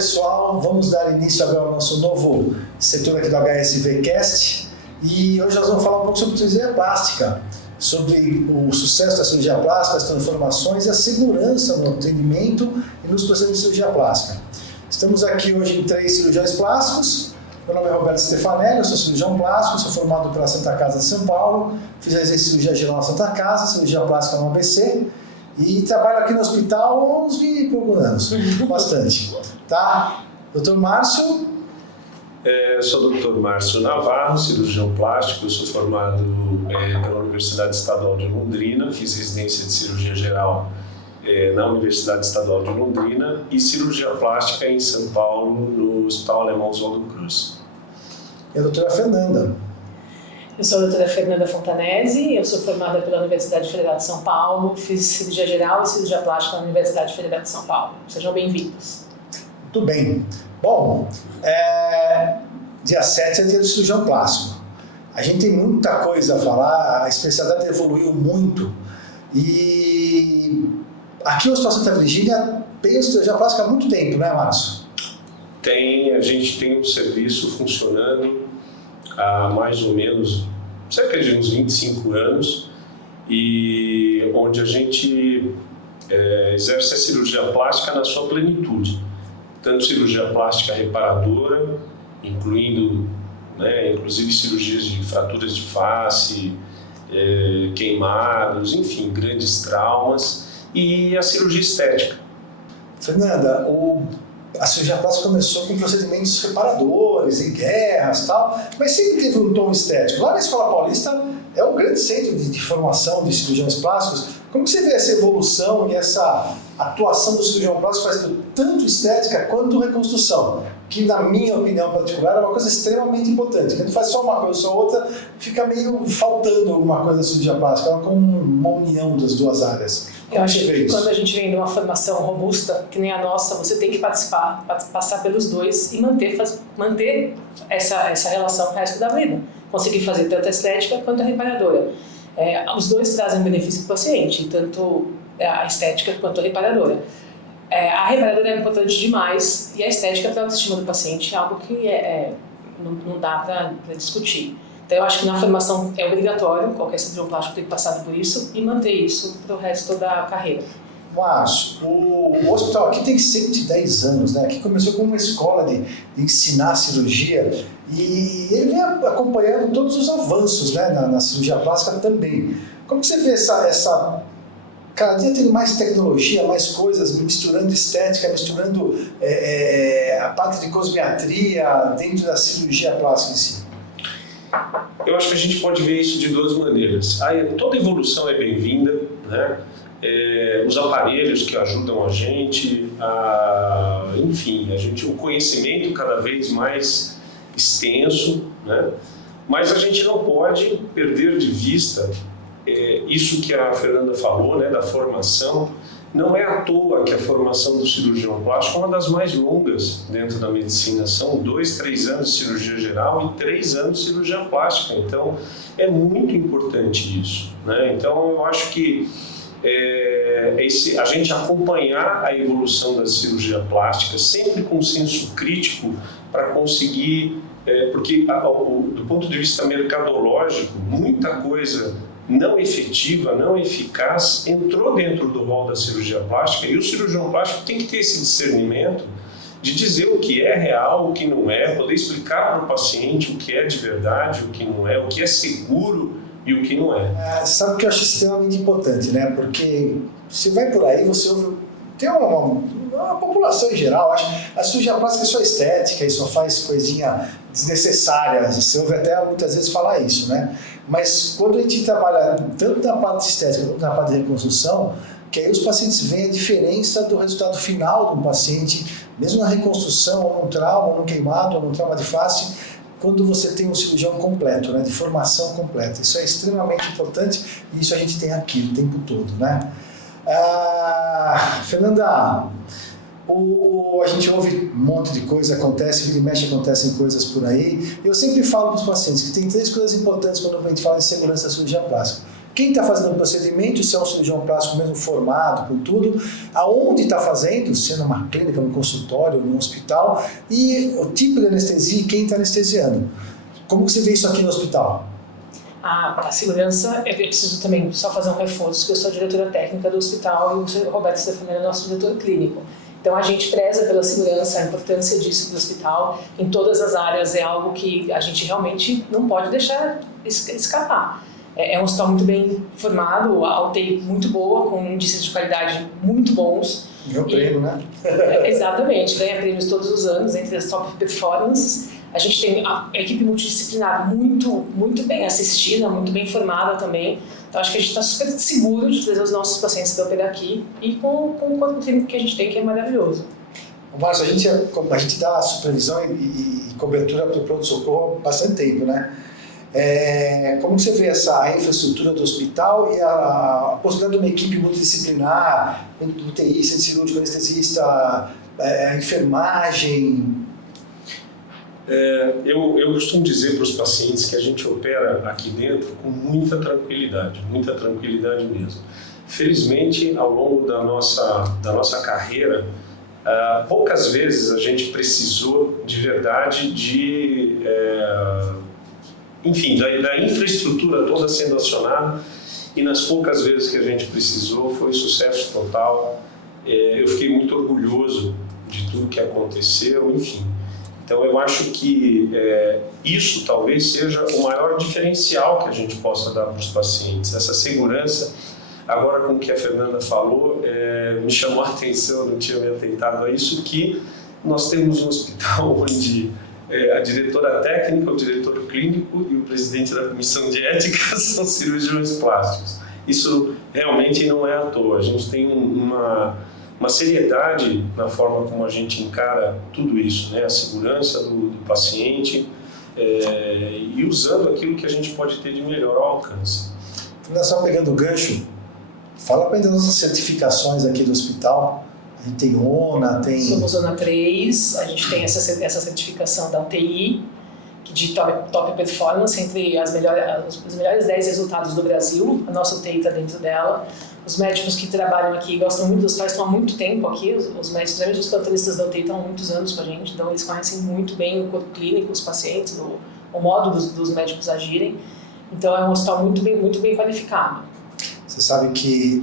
pessoal, vamos dar início agora ao nosso novo setor aqui do HSVcast e hoje nós vamos falar um pouco sobre cirurgia plástica, sobre o sucesso da cirurgia plástica, as transformações e a segurança no atendimento e nos processos de cirurgia plástica. Estamos aqui hoje em 3 cirurgiões plásticos. Meu nome é Roberto Stefanelli, eu sou cirurgião plástico, sou formado pela Santa Casa de São Paulo, fiz a cirurgia geral na Santa Casa, cirurgia plástica no ABC e trabalho aqui no hospital há uns 20 e poucos anos, bastante. Tá? Dr. Márcio? Eu sou o Dr. Márcio Navarro, cirurgião plástico, eu sou formado pela Universidade Estadual de Londrina, fiz residência de cirurgia geral na Universidade Estadual de Londrina e cirurgia plástica em São Paulo, no Hospital Alemão Oswaldo Cruz. E a doutora Fernanda? Eu sou a doutora Fernanda Fontanesi, eu sou formada pela Universidade Federal de São Paulo, fiz cirurgia geral e cirurgia plástica na Universidade Federal de São Paulo. Sejam bem-vindos. Muito bem. Bom, dia 7 é dia do cirurgião plástico. A gente tem muita coisa a falar, a especialidade evoluiu muito e aqui o Hospital Santa Virgínia tem cirurgia plástica há muito tempo, não é, Márcio? A gente tem um serviço funcionando há mais ou menos cerca de uns 25 anos e onde a gente exerce a cirurgia plástica na sua plenitude, tanto cirurgia plástica reparadora, incluindo, inclusive cirurgias de fraturas de face, queimados, enfim, grandes traumas, e a cirurgia estética. Fernanda, a cirurgia plástica começou com procedimentos reparadores, em guerras e tal, mas sempre teve um tom estético. Lá na Escola Paulista é um grande centro de formação de cirurgiões plásticos. Como que você vê essa evolução e essa atuação do cirurgião plástico fazendo tanto estética quanto reconstrução? Que, na minha opinião particular, é uma coisa extremamente importante. Quando faz só uma coisa ou outra, fica meio faltando alguma coisa da cirurgia plástica. Ela é como uma união das duas áreas. Eu acho que quando a gente vem de uma formação robusta, que nem a nossa, você tem que participar, passar pelos dois e manter essa relação o resto da vida. Conseguir fazer tanto a estética quanto a reparadora. Os dois trazem benefício para o paciente, tanto a estética quanto a reparadora. A reparadora é importante demais e a estética para a autoestima do paciente é algo que não dá para discutir. Então eu acho que na formação é obrigatório, qualquer cirurgião plástico tem que passar por isso e manter isso para o resto da carreira. Márcio, o hospital aqui tem 110 anos, né? Aqui começou como uma escola de ensinar cirurgia e ele vem acompanhando todos os avanços, né, na cirurgia plástica também. Como que você vê essa cada dia tendo mais tecnologia, mais coisas, misturando estética, misturando a parte de cosmetria dentro da cirurgia plástica em si? Eu acho que a gente pode ver isso de duas maneiras. Toda evolução é bem-vinda, né? Os aparelhos que ajudam a gente, enfim, o conhecimento cada vez mais extenso, né? Mas a gente não pode perder de vista isso que a Fernanda falou, né, da formação. Não é à toa que a formação do cirurgião plástico é uma das mais longas dentro da medicina. São 2, 3 anos de cirurgia geral e 3 anos de cirurgia plástica. Então, é muito importante isso, né? Então, eu acho que a gente acompanhar a evolução da cirurgia plástica sempre com senso crítico para conseguir, porque do ponto de vista mercadológico, muita coisa não efetiva, não eficaz, entrou dentro do rol da cirurgia plástica e o cirurgião plástico tem que ter esse discernimento de dizer o que é real, o que não é, poder explicar para o paciente o que é de verdade, o que não é, o que é seguro e o que não é. Sabe o que eu acho extremamente importante, né? Porque você vai por aí, você ouve... Tem uma população em geral, acho a cirurgia plástica é só estética e só faz coisinha desnecessária. Você ouve até muitas vezes falar isso, né? Mas quando a gente trabalha tanto na parte estética quanto na parte de reconstrução, que aí os pacientes veem a diferença do resultado final de um paciente, mesmo na reconstrução, ou num trauma, ou num queimado, ou num trauma de face, quando você tem um cirurgião completo, né, de formação completa. Isso é extremamente importante e isso a gente tem aqui o tempo todo, né? Fernanda, a gente ouve um monte de coisa, vira e mexe, acontecem coisas por aí. Eu sempre falo para os pacientes que tem 3 coisas importantes quando a gente fala em segurança da cirurgia plástica. quem está fazendo o procedimento, se é um cirurgião plástico mesmo formado, com tudo, aonde está fazendo, se é numa clínica, no consultório, no hospital, e o tipo de anestesia e quem está anestesiando. Como que você vê isso aqui no hospital? A segurança, eu preciso também só fazer um reforço, que eu sou diretora técnica do hospital e o Roberto Stefanelli é nosso diretor clínico. Então a gente preza pela segurança, a importância disso do hospital em todas as áreas é algo que a gente realmente não pode deixar escapar. É um hospital muito bem formado, a UTI muito boa, com índices de qualidade muito bons. Ganhou prêmio, né? Exatamente, ganha prêmios todos os anos entre as top performances. A gente tem a equipe multidisciplinar muito bem assistida, muito bem formada também. Então acho que a gente está super seguro de trazer os nossos pacientes para operar aqui e com o corpo clínico que a gente tem, que é maravilhoso. Márcio, a gente dá supervisão e cobertura para o pronto-socorro há bastante tempo, né? Como você vê a infraestrutura do hospital e a possibilidade de uma equipe multidisciplinar, UTI, centro cirúrgico, anestesista, enfermagem? Eu costumo dizer para os pacientes que a gente opera aqui dentro com muita tranquilidade mesmo. Felizmente, ao longo da nossa carreira, poucas vezes a gente precisou de verdade da infraestrutura toda sendo acionada, e nas poucas vezes que a gente precisou foi sucesso total. Eu fiquei muito orgulhoso de tudo que aconteceu, enfim. Então eu acho que isso talvez seja o maior diferencial que a gente possa dar para os pacientes, essa segurança. Agora, com o que a Fernanda falou, me chamou a atenção, eu não tinha me atentado a isso, que nós temos um hospital onde a diretora técnica, o diretor clínico e o presidente da comissão de ética são cirurgiões plásticos. Isso realmente não é à toa, a gente tem uma seriedade na forma como a gente encara tudo isso, né? A segurança do paciente e usando aquilo que a gente pode ter de melhor ao alcance. Só pegando o gancho, fala para das nossas certificações aqui do hospital. A gente tem ONA, tem... Somos ONA 3, a gente tem essa certificação da UTI, de top performance, entre os melhores 10 resultados do Brasil. A nossa UTI está dentro dela. Os médicos que trabalham aqui gostam muito dos pais, estão há muito tempo aqui. Os médicos, os plantonistas da UTI estão há muitos anos com a gente, então eles conhecem muito bem o corpo clínico, os pacientes, o modo dos médicos agirem. Então é um hospital muito bem qualificado. Você sabe que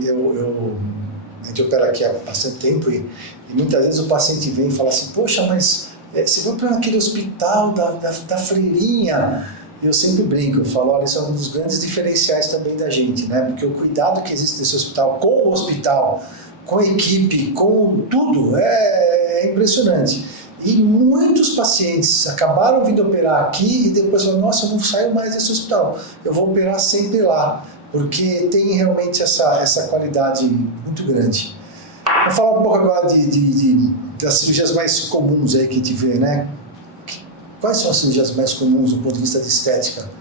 a gente opera aqui há bastante tempo e muitas vezes o paciente vem e fala assim: poxa, mas você vai para aquele hospital da Freirinha. E eu sempre brinco, eu falo, olha, isso é um dos grandes diferenciais também da gente, né? Porque o cuidado que existe nesse hospital, com a equipe, com tudo, é impressionante. E muitos pacientes acabaram vindo operar aqui e depois falaram: nossa, eu não saio mais desse hospital, eu vou operar sempre lá, porque tem realmente essa qualidade muito grande. Vou falar um pouco agora das cirurgias mais comuns aí que a gente vê, né? Quais são as cirurgias mais comuns do ponto de vista de estética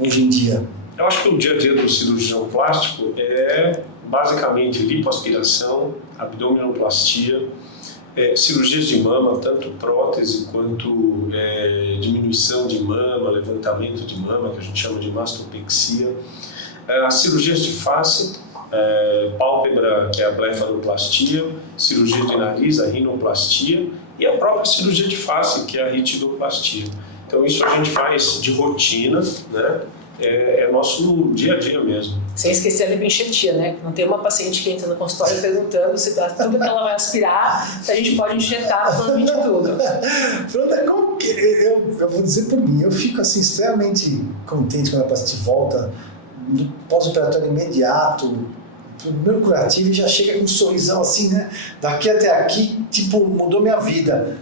hoje em dia? Eu acho que o dia a dia do cirurgião plástico é basicamente lipoaspiração, abdominoplastia, cirurgias de mama, tanto prótese quanto diminuição de mama, levantamento de mama, que a gente chama de mastopexia, as cirurgias de face, pálpebra, que é a blefaroplastia, cirurgia de nariz, a rinoplastia, e a própria cirurgia de face, que é a ritidoplastia. Então isso a gente faz de rotina, né? É nosso dia a dia mesmo. Sem esquecer a lipoenxertia, né? Não tem uma paciente que entra no consultório perguntando se tudo que ela vai aspirar, se a gente pode enxertar absolutamente tudo. Fernanda, como que eu vou dizer por mim, eu fico assim extremamente contente quando a paciente volta no pós-operatório imediato, primeiro curativo, e já chega com um sorrisão assim, né? Daqui até aqui, tipo, mudou minha vida.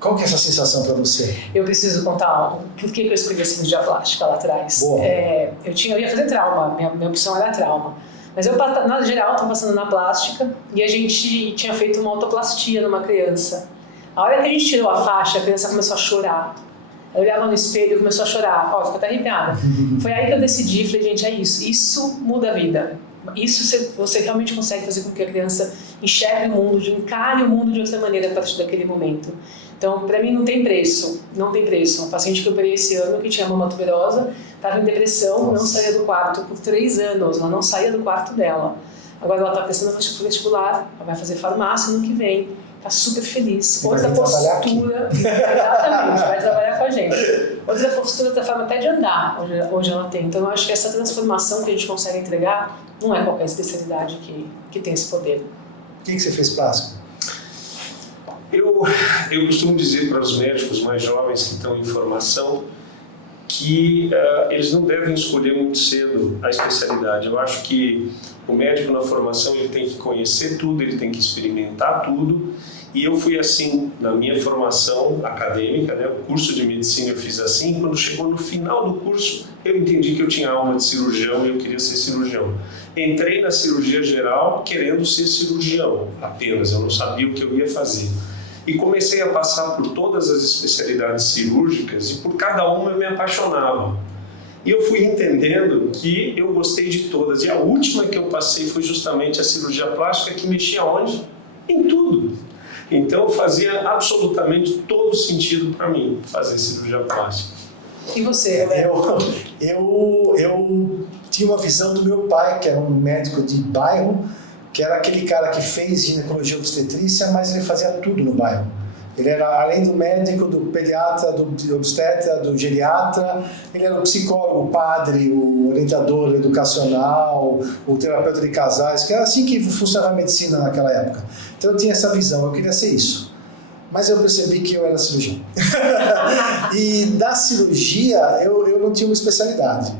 Qual que é essa sensação para você? Eu preciso contar por que eu escolhi a cirurgia plástica lá atrás. Eu ia fazer trauma, minha opção era trauma. Mas eu, na geral, estava passando na plástica e a gente tinha feito uma autoplastia numa criança. A hora que a gente tirou a faixa, a criança começou a chorar. Eu olhava no espelho e começou a chorar. Fica até arrepiada. Foi aí que eu decidi, falei, gente, é isso. Isso muda a vida. Isso você realmente consegue fazer com que a criança enxergue o mundo, encare o mundo de outra maneira a partir daquele momento. Então, para mim não tem preço, não tem preço. Uma paciente que eu operei esse ano, que tinha mama tuberosa, estava em depressão, não saía do quarto por 3 anos, ela não saía do quarto dela. Agora ela está prestando vestibular, ela vai fazer farmácia no que vem, está super feliz. Outra postura, exatamente, vai trabalhar com a gente. Outra postura da forma até de andar, hoje ela tem. Então eu acho que essa transformação que a gente consegue entregar não é qualquer especialidade que tem esse poder. O que você fez plástico? Eu costumo dizer para os médicos mais jovens que estão em formação que eles não devem escolher muito cedo a especialidade. Eu acho que o médico na formação ele tem que conhecer tudo, ele tem que experimentar tudo. E eu fui assim na minha formação acadêmica, né? O curso de medicina eu fiz assim. Quando chegou no final do curso, eu entendi que eu tinha alma de cirurgião e eu queria ser cirurgião. Entrei na cirurgia geral querendo ser cirurgião apenas, eu não sabia o que eu ia fazer. E comecei a passar por todas as especialidades cirúrgicas e por cada uma eu me apaixonava. E eu fui entendendo que eu gostei de todas. E a última que eu passei foi justamente a cirurgia plástica, que mexia onde? Em tudo. Então fazia absolutamente todo sentido para mim fazer cirurgia plástica. E você? Eu tinha uma visão do meu pai, que era um médico de bairro, que era aquele cara que fez ginecologia e obstetrícia, mas ele fazia tudo no bairro. Ele era, além do médico, do pediatra, do obstetra, do geriatra, ele era o psicólogo, o padre, o orientador educacional, o terapeuta de casais, que era assim que funcionava a medicina naquela época. Então eu tinha essa visão, eu queria ser isso. Mas eu percebi que eu era cirurgião. E da cirurgia, eu não tinha uma especialidade.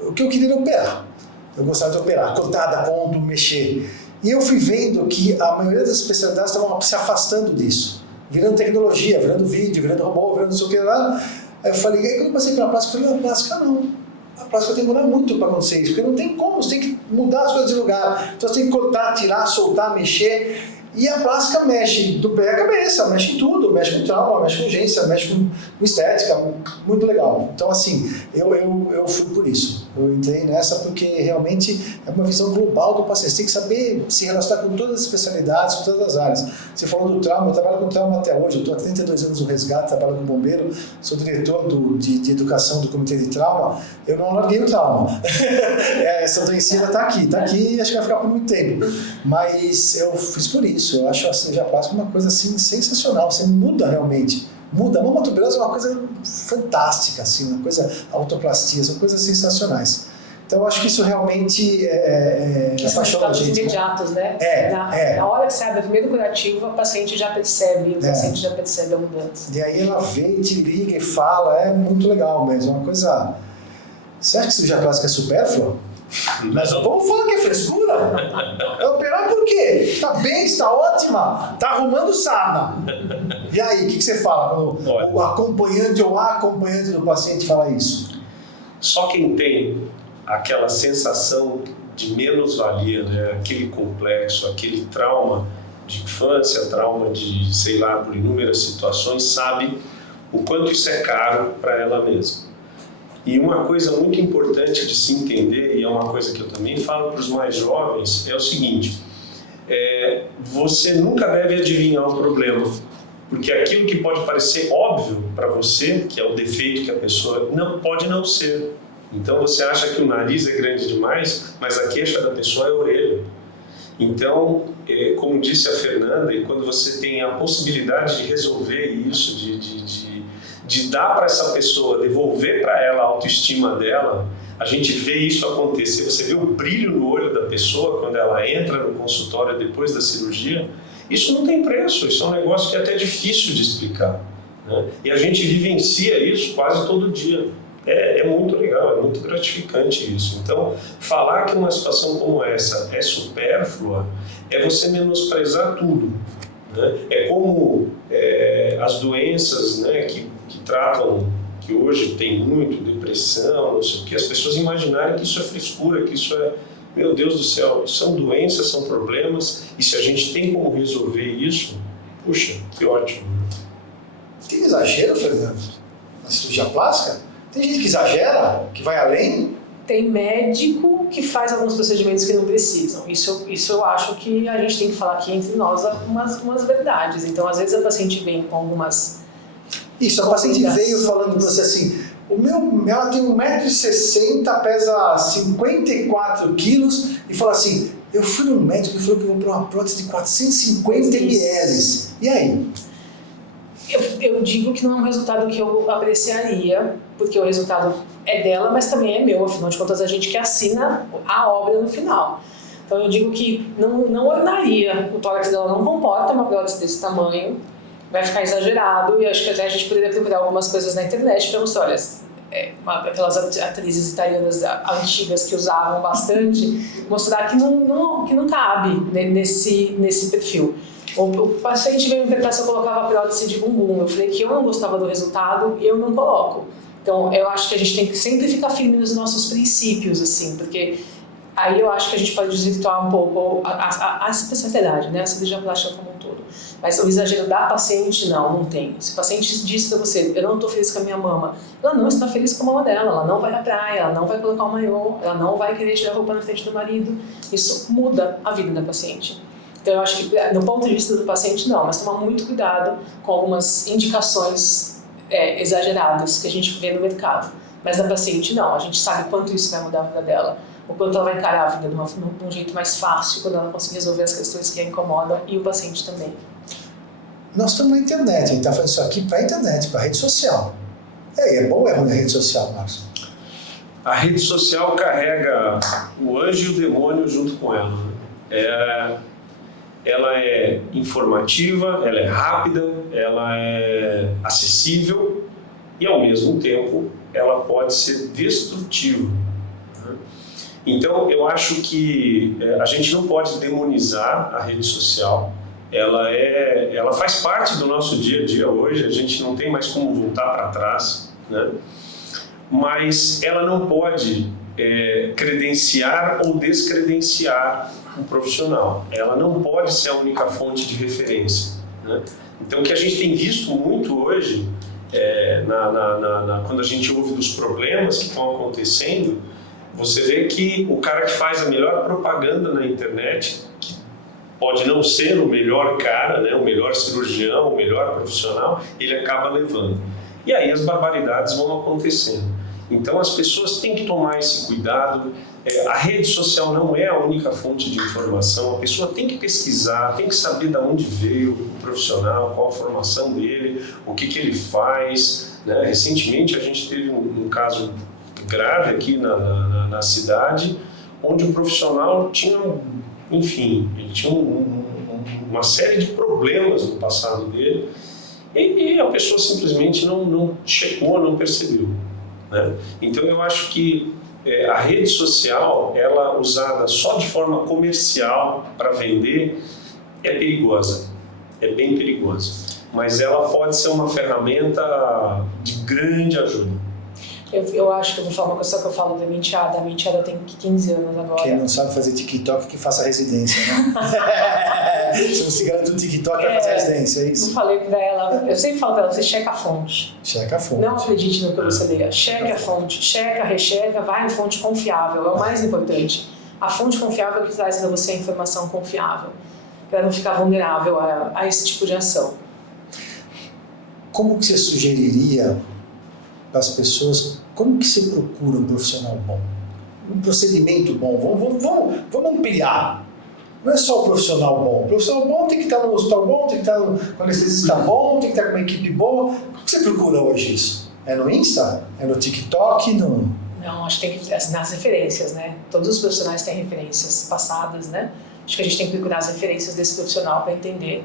O que eu queria era operar. Eu gostava de operar, cortar, dar ponto, mexer. E eu fui vendo que a maioria das especialidades estavam se afastando disso. Virando tecnologia, virando vídeo, virando robô, virando não sei o que lá. Aí eu falei, aí quando eu passei para a plástica, eu falei, a plástica não. A plástica vai demorar muito para acontecer isso, porque não tem como, você tem que mudar as coisas de lugar. Então você tem que cortar, tirar, soltar, mexer. E a plástica mexe do pé à cabeça, mexe em tudo, mexe com trauma, mexe com urgência, mexe com estética, muito legal. Então assim, eu fui por isso. Eu entrei nessa porque realmente é uma visão global do paciente. Você tem que saber se relacionar com todas as especialidades, com todas as áreas. Você falou do trauma, eu trabalho com trauma até hoje, eu estou há 32 anos no resgate, trabalho com bombeiro, sou diretor de educação do comitê de trauma, eu não larguei o trauma. Essa doença está aqui e acho que vai ficar por muito tempo. Mas eu fiz por isso. Eu acho a cirurgia plástica uma coisa assim sensacional, você muda realmente. Muda. A mama tuberosa é uma coisa fantástica, assim, uma coisa, a autoplastia, são coisas sensacionais. Então eu acho que isso realmente são resultados imediatos, né? Na hora que você abre o primeiro curativo, a paciente já percebe, a mudança. E aí ela vê, te liga e fala, é muito legal mesmo, é uma coisa... Você acha que cirurgia plástica é supérflua? Mas o povo fala que é frescura. É operar por quê? Está bem, está ótima, está arrumando sarna. E aí, o que você fala quando o acompanhante ou a acompanhante do paciente fala isso? Só quem tem aquela sensação de menos-valia, né? Aquele complexo, aquele trauma de infância, trauma de, sei lá, por inúmeras situações, sabe o quanto isso é caro para ela mesma. E uma coisa muito importante de se entender, e é uma coisa que eu também falo para os mais jovens, é o seguinte: você nunca deve adivinhar o problema, porque aquilo que pode parecer óbvio para você, que é o defeito que a pessoa não pode não ser. Então você acha que o nariz é grande demais, mas a queixa da pessoa é a orelha. Então, como disse a Fernanda, e quando você tem a possibilidade de resolver isso, de dar para essa pessoa, devolver para ela a autoestima dela, a gente vê isso acontecer. Você vê o brilho no olho da pessoa quando ela entra no consultório depois da cirurgia. Isso não tem preço, isso é um negócio que é até difícil de explicar, né? E a gente vivencia isso quase todo dia. É muito legal, é muito gratificante isso. Então, falar que uma situação como essa é supérflua é você menosprezar tudo, né? É como as doenças, né, que tratam, que hoje tem muito, depressão, não sei o que, as pessoas imaginarem que isso é frescura, que isso é, meu Deus do céu, são doenças, são problemas, e se a gente tem como resolver isso, puxa, que ótimo. Tem exagero, Fernando, na cirurgia plástica? Tem gente que exagera, que vai além? Tem médico que faz alguns procedimentos que não precisam. Isso eu acho que a gente tem que falar aqui entre nós umas verdades. Então, às vezes a paciente vem com algumas... Isso, a paciente veio falando para você assim, ela tem 1,60 m, pesa 54 quilos e fala assim, eu fui num médico e falou que eu comprei uma prótese de 450 ml. E aí? Eu digo que não é um resultado que eu apreciaria, porque o resultado é dela, mas também é meu, afinal de contas a gente que assina a obra no final. Então eu digo que não ornaria, o tórax dela não comporta uma prótese desse tamanho, vai ficar exagerado, e acho que até a gente poderia procurar algumas coisas na internet para mostrar, olha, aquelas atrizes italianas antigas que usavam bastante, mostrar que não cabe nesse perfil. O paciente veio me perguntar se eu colocava prótese de bumbum. Eu falei que eu não gostava do resultado e eu não coloco. Então, eu acho que a gente tem que sempre ficar firme nos nossos princípios, assim, porque aí eu acho que a gente pode desvirtuar um pouco a especialidade, né? A cirurgia plástica como um todo. Mas o exagero da paciente, não tem. Se o paciente diz para você, eu não estou feliz com a minha mama, ela não está feliz com a mama dela, ela não vai à praia, ela não vai colocar o maiô, ela não vai querer tirar a roupa na frente do marido. Isso muda a vida da paciente. Então, eu acho que, no ponto de vista do paciente, não, mas tomar muito cuidado com algumas indicações exageradas que a gente vê no mercado. Mas da paciente, não, a gente sabe quanto isso vai mudar a vida dela, o quanto ela vai encarar a vida de um jeito mais fácil, quando ela conseguir resolver as questões que a incomodam, e o paciente também. Nós estamos na internet, a gente está fazendo isso aqui para a internet, para a rede social. É bom ou é ruim a rede social, Marcos? A rede social carrega o anjo e o demônio junto com ela. Ela é informativa, ela é rápida, ela é acessível e, ao mesmo tempo, ela pode ser destrutiva. Então, eu acho que a gente não pode demonizar a rede social. Ela faz parte do nosso dia a dia hoje, a gente não tem mais como voltar para trás, né? Mas ela não pode credenciar ou descredenciar um profissional. Ela não pode ser a única fonte de referência, né? Então, o que a gente tem visto muito hoje, quando a gente ouve dos problemas que estão acontecendo, você vê que o cara que faz a melhor propaganda na internet, que pode não ser o melhor cara, né, o melhor cirurgião, o melhor profissional, ele acaba levando. E aí as barbaridades vão acontecendo. Então as pessoas têm que tomar esse cuidado. A rede social não é a única fonte de informação, a pessoa tem que pesquisar, tem que saber de onde veio o profissional, qual a formação dele, o que ele faz, né? Recentemente a gente teve um caso grave aqui na cidade, onde o profissional tinha, enfim, ele tinha uma série de problemas no passado dele e a pessoa simplesmente não checou, não percebeu, né? Então eu acho que a rede social, ela usada só de forma comercial para vender, é perigosa, é bem perigosa, mas ela pode ser uma ferramenta de grande ajuda. Eu acho que eu vou falar uma coisa que eu falo da minha enteada. A minha enteada tem 15 anos agora. Quem não sabe fazer TikTok, que faça residência, né? Se não se garante um TikTok, vai fazer residência, é isso? Eu falei pra ela, eu sempre falo pra ela, você checa a fonte. Checa a fonte. Não acredite no que você leia. Cheque a fonte, checa, recheca, vai em fonte confiável, é o mais importante. A fonte confiável é que traz para você a informação confiável, para não ficar vulnerável a esse tipo de ação. Como que você sugeriria para as pessoas, como que se procura um profissional bom? Um procedimento bom? Vamos ampliar. Não é só o profissional bom. O profissional bom tem que estar no hospital bom, tem que estar com o anestesista bom, tem que estar com uma equipe boa. Como que você procura hoje isso? É no Insta? É no TikTok? Não, acho que tem que nas referências, né? Todos os profissionais têm referências passadas, né? Acho que a gente tem que procurar as referências desse profissional para entender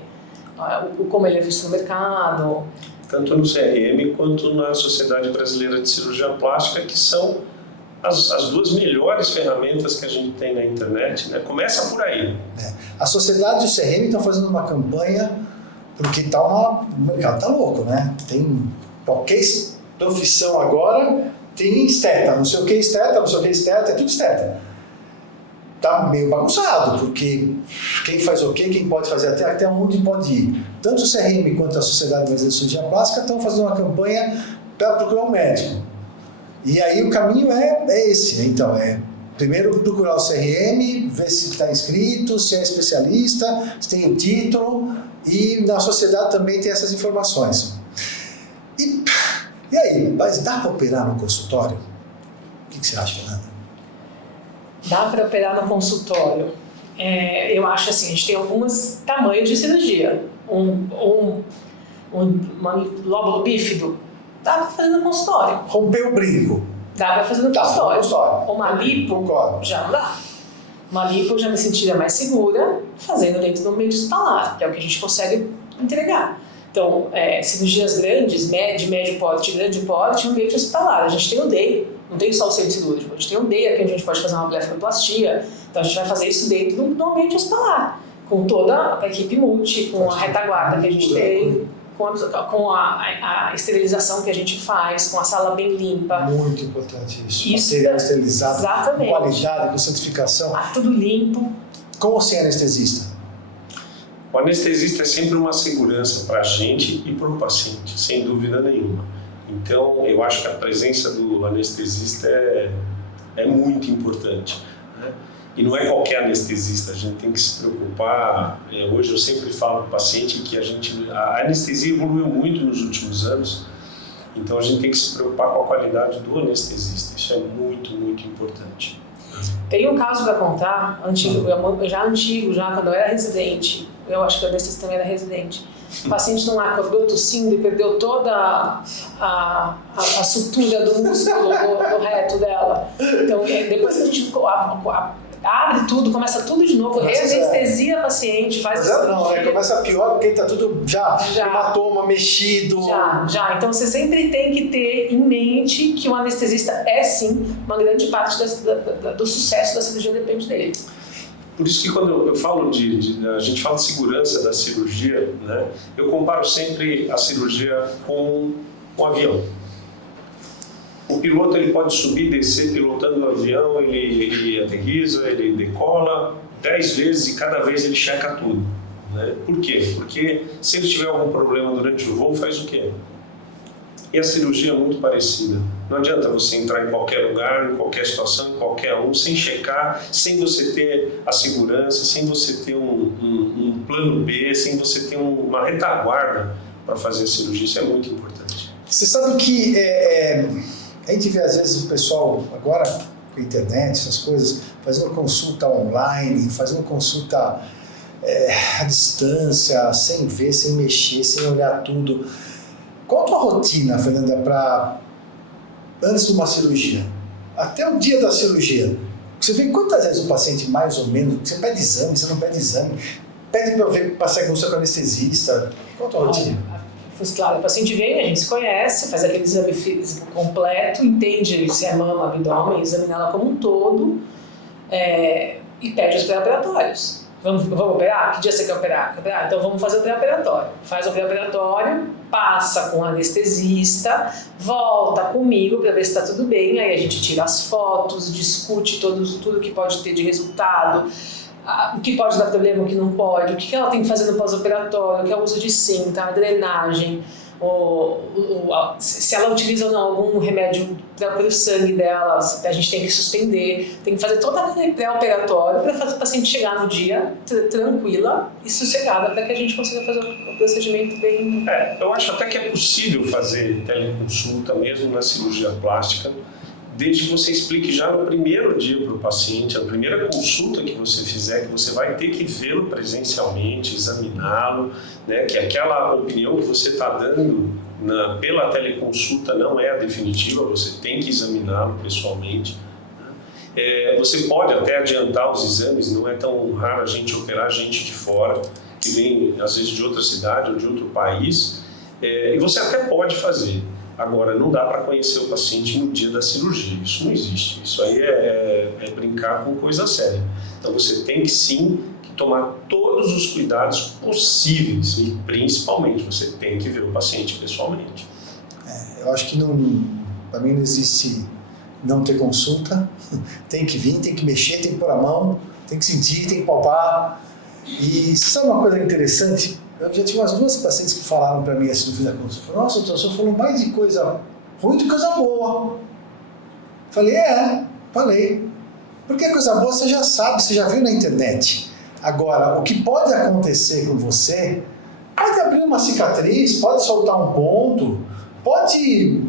como ele é visto no mercado. Tanto no CRM quanto na Sociedade Brasileira de Cirurgia Plástica, que são as duas melhores ferramentas que a gente tem na internet, né? Começa por aí. A Sociedade e o CRM estão fazendo uma campanha porque o mercado está louco, né? Tem qualquer profissão agora, tem esteta, não sei o que esteta, não sei o que esteta, é tudo esteta. Tá meio bagunçado, porque quem faz o quê, quem pode fazer até onde pode ir. Tanto o CRM quanto a Sociedade Brasileira de Cirurgia Plástica estão fazendo uma campanha para procurar um médico. E aí o caminho é esse, então, primeiro procurar o CRM, ver se está inscrito, se é especialista, se tem o título, e na sociedade também tem essas informações. E aí, mas dá para operar no consultório? O que você acha, Fernanda? Dá para operar no consultório? Eu acho assim, a gente tem alguns tamanhos de cirurgia. Um lóbulo bífido, dá para fazer no consultório. Romper o brinco. Dá para fazer no consultório. consultório. Uma lipo, já não dá. Uma lipo eu já me sentiria mais segura fazendo dentro do ambiente hospitalar, que é o que a gente consegue entregar. Então, cirurgias grandes, de médio porte, grande porte, ambiente hospitalar. A gente tem o DEI, não tem só o centro cirúrgico, a gente tem o DEI aqui onde a gente pode fazer uma blefaroplastia. Então a gente vai fazer isso dentro do ambiente hospitalar, com toda a equipe multi, com a retaguarda que a gente tem, com a esterilização que a gente faz, com a sala bem limpa. Muito importante isso. Material esterilizado, exatamente. Com qualidade, com certificação. Tudo limpo. Com ou sem anestesista? O anestesista é sempre uma segurança para a gente e para o paciente, sem dúvida nenhuma. Então, eu acho que a presença do anestesista é muito importante, né? E não é qualquer anestesista, a gente tem que se preocupar. Hoje eu sempre falo para o paciente que a anestesia evoluiu muito nos últimos anos, então a gente tem que se preocupar com a qualidade do anestesista, isso é muito, muito importante. Tem um caso para contar, antigo, já quando eu era residente, eu acho que o anestesista também era residente. O paciente não acordou tossindo e perdeu toda a sutura do músculo do reto dela. Então, depois que a gente abre tudo, começa tudo de novo, reanestesia a paciente, faz isso. Não, começa pior porque está tudo já hematoma, mexido. Já. Então, você sempre tem que ter em mente que o anestesista é, sim, uma grande parte do sucesso da cirurgia depende dele. Por isso que quando eu falo a gente fala de segurança da cirurgia, né, eu comparo sempre a cirurgia com um avião. O piloto ele pode subir e descer pilotando o avião, ele aterriza, ele decola 10 vezes e cada vez ele checa tudo, né? Por quê? Porque se ele tiver algum problema durante o voo, faz o quê? E a cirurgia é muito parecida. Não adianta você entrar em qualquer lugar, em qualquer situação, em qualquer sem checar, sem você ter a segurança, sem você ter um plano B, sem você ter uma retaguarda para fazer a cirurgia. Isso é muito importante. Você sabe que a gente vê às vezes o pessoal, agora com a internet, essas coisas, fazendo consulta online, fazendo consulta à distância, sem ver, sem mexer, sem olhar tudo. Qual a tua rotina, Fernanda, para antes de uma cirurgia? Até o dia da cirurgia. Você vê quantas vezes o paciente, mais ou menos, você pede exame, você não pede exame, pede para ver, passar consulta com o anestesista. Qual a tua rotina? Claro, o paciente vem, a gente se conhece, faz aquele exame físico completo, entende se é mama, abdômen, examina ela como um todo e pede os pré-operatórios. Vamos operar? Que dia você quer operar? Então vamos fazer o pré-operatório. Faz o pré-operatório, passa com o anestesista, volta comigo para ver se está tudo bem, aí a gente tira as fotos, discute tudo que pode ter de resultado, o que pode dar problema, o que não pode, o que ela tem que fazer no pós-operatório, o que é o uso de cinta, a drenagem, se ela utiliza ou não algum remédio para o sangue dela, a gente tem que suspender, tem que fazer todo aquele pré-operatório para fazer o paciente chegar no dia tranquila e sossegada para que a gente consiga fazer o procedimento bem... Eu acho até que é possível fazer teleconsulta mesmo na cirurgia plástica, desde que você explique já no primeiro dia para o paciente, a primeira consulta que você fizer, que você vai ter que vê-lo presencialmente, examiná-lo, né, que aquela opinião que você está dando pela teleconsulta não é a definitiva, você tem que examiná-lo pessoalmente. Né? Você pode até adiantar os exames, não é tão raro a gente operar gente de fora, que vem às vezes de outra cidade ou de outro país, e você até pode fazer. Agora, não dá para conhecer o paciente no dia da cirurgia, isso não existe. Isso aí é brincar com coisa séria. Então, você tem que sim tomar todos os cuidados possíveis e, principalmente, você tem que ver o paciente pessoalmente. Eu acho que para mim não existe não ter consulta. Tem que vir, tem que mexer, tem que pôr a mão, tem que sentir, tem que palpar. E sabe uma coisa interessante? Eu já tive umas 2 pacientes que falaram para mim assim no fim da consulta. Nossa, doutor, o senhor falou mais de coisa ruim do que coisa boa. Falei, falei. Porque coisa boa você já sabe, você já viu na internet. Agora, o que pode acontecer com você, pode abrir uma cicatriz, pode soltar um ponto, pode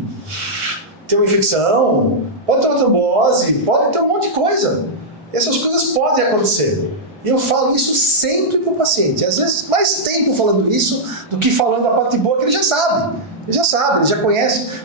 ter uma infecção, pode ter uma trombose, pode ter um monte de coisa. Essas coisas podem acontecer. E eu falo isso sempre para o paciente. Às vezes, mais tempo falando isso do que falando a parte boa, que ele já sabe. Ele já conhece.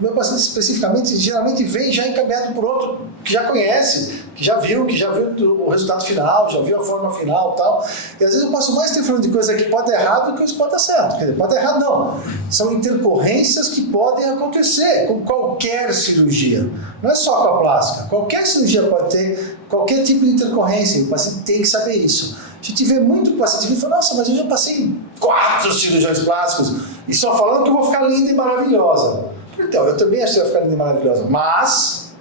Meu paciente especificamente, geralmente vem já encaminhado por outro que já conhece, que já viu o resultado final, já viu a forma final e tal. E às vezes eu passo mais tempo falando de coisa que pode dar errado do que pode dar certo. Quer dizer, pode dar errado não. São intercorrências que podem acontecer com qualquer cirurgia. Não é só com a plástica. Qualquer cirurgia pode ter qualquer tipo de intercorrência. O paciente tem que saber isso. A gente vê muito paciente que fala, nossa, mas eu já passei 4 cirurgiões plásticos e só falando que eu vou ficar linda e maravilhosa. Então, eu também acho que vai ficar linda e maravilhosa, mas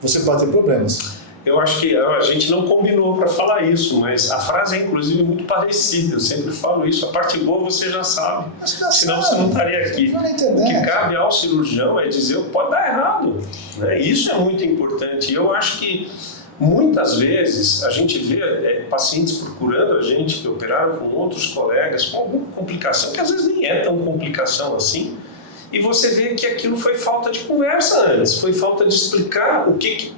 você pode ter problemas. Eu acho que a gente não combinou para falar isso, mas a frase é inclusive muito parecida. Eu sempre falo isso, a parte boa você já sabe, senão você não estaria aqui. O que cabe ao cirurgião é dizer o que pode dar errado, né? Isso é muito importante. E eu acho que muitas vezes a gente vê pacientes procurando a gente que operaram com outros colegas com alguma complicação, que às vezes nem é tão complicação assim, e você vê que aquilo foi falta de conversa antes, foi falta de explicar o que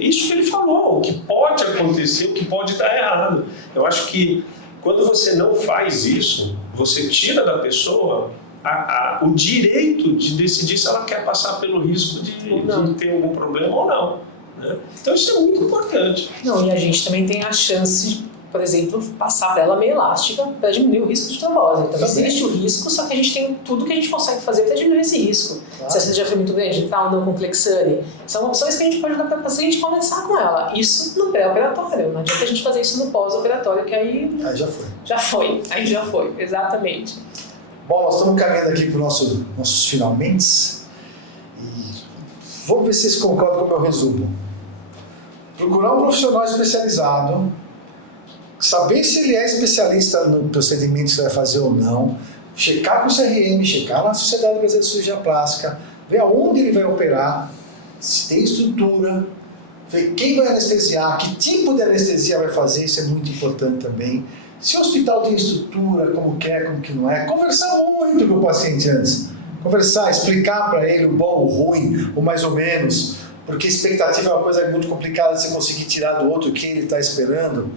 isso que ele falou, o que pode acontecer, o que pode dar errado. Eu acho que quando você não faz isso, você tira da pessoa o direito de decidir se ela quer passar pelo risco de ter algum problema ou não, né? Então isso é muito importante. Não, e a gente também tem a chance de, por exemplo, passar para ela meio elástica para diminuir o risco de trombose. Então existe o risco, só que a gente tem tudo que a gente consegue fazer para diminuir esse risco. Claro. Se a cirurgia foi muito grande, tal, não com Clexane, são opções que a gente pode dar para a paciente conversar com ela. Isso no pré-operatório, não adianta a gente fazer isso no pós-operatório, que aí já foi, exatamente. Bom, nós estamos caminhando aqui para os nossos finalmente e vamos ver se vocês concordam com o meu resumo. Procurar um profissional especializado, saber se ele é especialista no procedimento que você vai fazer ou não, checar com o CRM, checar na Sociedade Brasileira de Cirurgia Plástica, ver aonde ele vai operar, se tem estrutura, ver quem vai anestesiar, que tipo de anestesia vai fazer, isso é muito importante também. Se o hospital tem estrutura, como que é, como que não é, conversar muito com o paciente antes. Conversar, explicar para ele o bom, o ruim, o mais ou menos, porque expectativa é uma coisa muito complicada de você conseguir tirar do outro o que ele está esperando.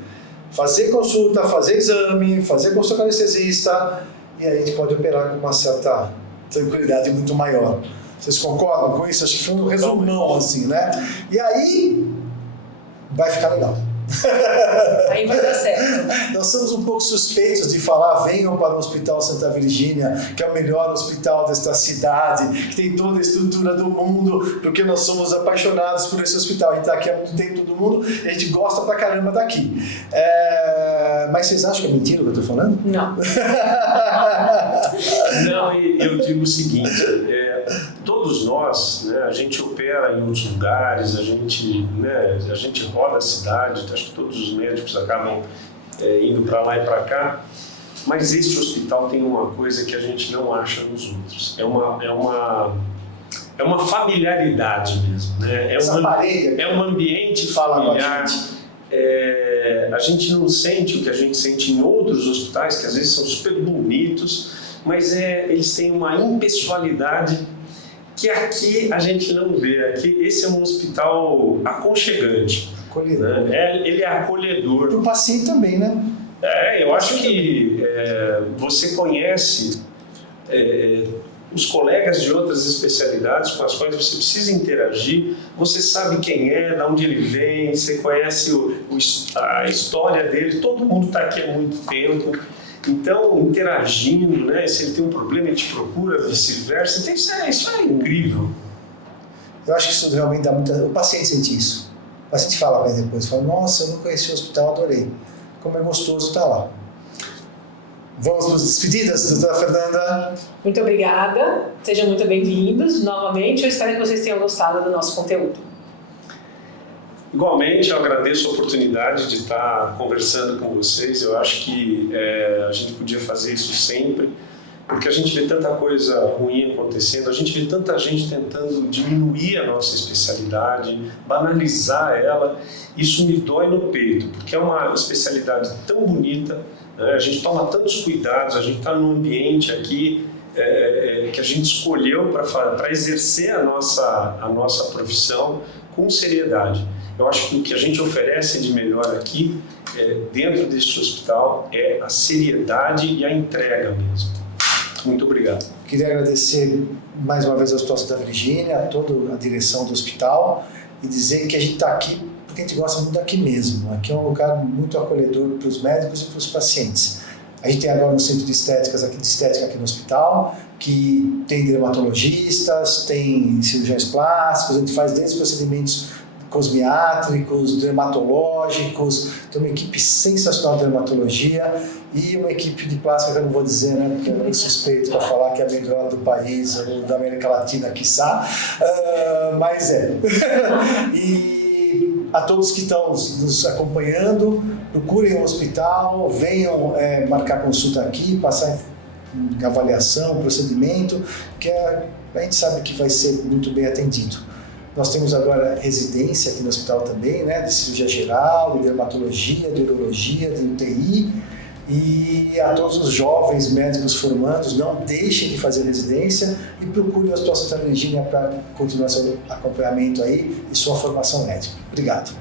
Fazer consulta, fazer exame, fazer consulta com o anestesista, e aí a gente pode operar com uma certa tranquilidade muito maior. Vocês concordam com isso? Acho que foi um resumão assim, né? E aí vai ficar legal. Aí vai dar certo. Nós somos um pouco suspeitos de falar, venham para o Hospital Santa Virgínia, que é o melhor hospital desta cidade, que tem toda a estrutura do mundo, porque nós somos apaixonados por esse hospital. A gente está aqui há muito tempo, todo mundo, e a gente gosta pra caramba daqui. Mas vocês acham que é mentira o que eu estou falando? Não. Não, e eu digo o seguinte, todos nós, né, a gente opera em outros lugares, a gente roda a cidade, acho que todos os médicos acabam indo para lá e para cá, mas este hospital tem uma coisa que a gente não acha nos outros, é uma familiaridade mesmo, né? É um ambiente familiar. A gente não sente o que a gente sente em outros hospitais, que às vezes são super bonitos, mas eles têm uma impessoalidade que aqui a gente não vê. Aqui, esse é um hospital aconchegante. Acolhedor. Né? Ele é acolhedor. Para o paciente também, né? Eu acho que você conhece os colegas de outras especialidades com as quais você precisa interagir, você sabe quem é, de onde ele vem, você conhece a história dele, todo mundo está aqui há muito tempo. Então, interagindo, né? Se ele tem um problema, ele te procura, vice-versa. Então, isso é incrível. Eu acho que isso realmente dá muita... O paciente sente isso. O paciente fala para ele depois, fala, nossa, eu não conheci o hospital, adorei. Como é gostoso estar lá. Vamos para as despedidas, doutora Fernanda. Muito obrigada. Sejam muito bem-vindos novamente. Eu espero que vocês tenham gostado do nosso conteúdo. Igualmente, eu agradeço a oportunidade de estar conversando com vocês. Eu acho que a gente podia fazer isso sempre. porque a gente vê tanta coisa ruim acontecendo, a gente vê tanta gente tentando diminuir a nossa especialidade, banalizar ela. Isso me dói no peito, porque é uma especialidade tão bonita, né? A gente toma tantos cuidados, a gente está num ambiente aqui que a gente escolheu para exercer a nossa profissão com seriedade. Eu acho que o que a gente oferece de melhor aqui, dentro deste hospital, é a seriedade e a entrega mesmo. Muito obrigado. Queria agradecer mais uma vez a situação da Virgínia, a toda a direção do hospital, e dizer que a gente está aqui porque a gente gosta muito daqui mesmo. Aqui é um lugar muito acolhedor para os médicos e para os pacientes. A gente tem agora um centro de estética aqui no hospital, que tem dermatologistas, tem cirurgiões plásticos, a gente faz desde procedimentos cosmiátricos, dermatológicos, tem uma equipe sensacional de dermatologia e uma equipe de plástica que eu não vou dizer, né, porque eu suspeito para falar que é a melhor do país ou da América Latina, quiçá, mas E a todos que estão nos acompanhando, procurem o hospital, venham marcar consulta aqui, passar em avaliação, procedimento, que a gente sabe que vai ser muito bem atendido. Nós temos agora residência aqui no hospital também, né, de cirurgia geral, de dermatologia, de urologia, de UTI, e a todos os jovens médicos formandos, não deixem de fazer residência e procurem o Hospital Santa Virgínia para continuar seu acompanhamento aí e sua formação médica. Obrigado.